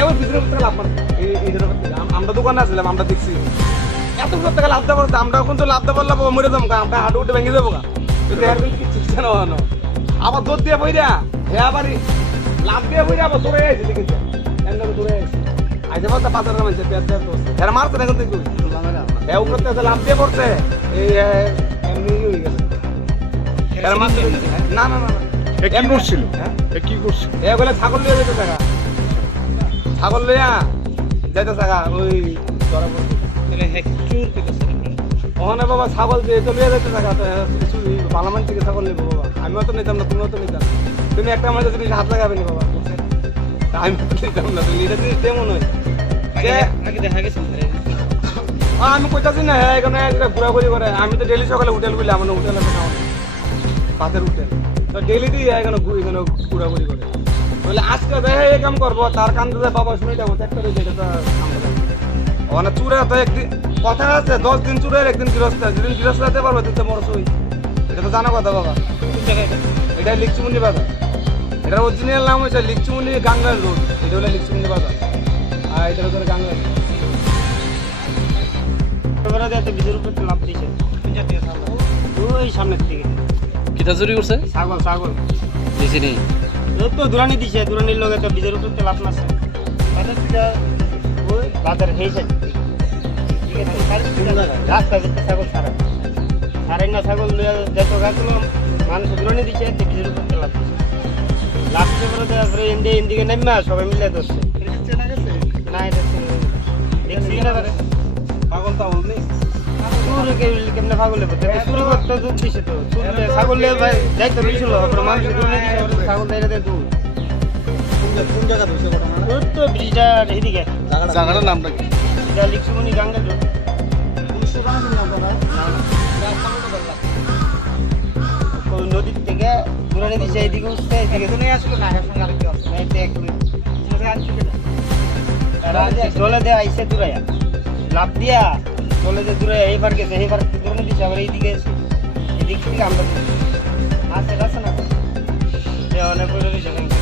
এবার ভিতরে করতে লাভ মানে আমরা দোকানে আসলাম আমরা দেখছি এত টাকা লাভ দেওয়া পড়ছে আমরা এখন তো লাভ দেওয়া বললাম মরে যাবো আমরা হাঁটু উঠে ভেঙে যাবো চিকিৎসা নেওয়া আবার দৌড় দিয়ে বইরা হে আবার লাভ দিয়ে বইরা আবার দৌড়ে আইছে দেখেছি দৌড়ে আইছে আইসে বলতে বাজারের মানুষ এরা মারছে না কিন্তু হ্যাঁ উপরে লাভ দিয়ে পড়ছে এই এমনি হয়ে গেছে না না না কি করছিল কি করছিল এগুলো ছাগল লিয়ে যেতে থাকা ছাগল লিয়া যেতে থাকা ওই ধরা পড়ছে ওখানে বাবা ছাগল দিয়ে তো লিয়ে যেতে থাকা পার্লামেন্ট থেকে ছাগল নেবো বাবা আমিও তো নিতাম না তুমিও তো নিতাম তুমি একটা আমার জিনিস হাত লাগাবে না বাবা আমি তো নিতাম না তুমি এটা জিনিস তেমন হয় আমি কোথাছি না হ্যাঁ এখানে ঘোরাঘুরি করে আমি তো ডেলি সকালে হোটেল গুলি আমার হোটেল আছে না পাতের হোটেল তো ডেলি দিয়ে এখানে ঘোরাঘুরি করে বলে আজকে দেখে এই কাম করবো তার কান দিয়ে বাবা শুনে যাবো একটা রয়েছে এটা তো ওখানে চুরে তো একদিন কথা আছে 10 দিন চুরের একদিন গৃহস্থ যেদিন গৃহস্থ যেতে পারবে তুই তো মরছ এটা তো জানা কথা বাবা এটা লিকচুমুন্ডি বাজার এটার অরিজিনাল নাম হচ্ছে লিকচুমুন্ডি গাঙ্গাল রোড এটা হলো লিকচুমুন্ডি বাজার আর এটা হচ্ছে গাঙ্গাল লাভ দিয়েছে ওই সামনের দিকে কিতা চুরি করছে ছাগল ছাগল দিছি নি তো দুরানি দিছে দুরানির লগে তো বিজের উপর লাভ নাছে বাজার থেকে ওই বাজার হেই সাইড ঠিক আছে রাস্তা যেতে ছাগল সারা সারাই না ছাগল যত গাছগুলো মানুষ দুরানি দিছে বিজের উপর লাভ দিছে লাভ দিয়ে পরে তারপরে এদিকে নেমে সবাই মিলে ধরছে না এটা দেখছি না পাগল তাগল নেই কেমনে পাগল শুরু করতে দুধ দিছে তো ছাগল ভাই যাইতো দিছিল মানুষ দুরানি দিছে ছাগল দাইরে দে দুধ কোন জায়গা দিছে ঘটনা তো ব্রিজটা এদিকে জায়গাটার নামটা কি এটা লিকসুমনি গাঙ্গা রোড নদী থেকে দুরানি দিছে এদিকে উঠতে এদিকে তো নিয়ে আসলো না সঙ্গে আর কি আছে এতে এক জলে দে আইসে দূরাইয়া লাভ দিয়া জলে দে দূরাইয়া এইবার গেছে এইবার দুরানি দিছে আবার এইদিকে এসে এদিক থেকে আমরা আছে না অনেক বড় বিষয়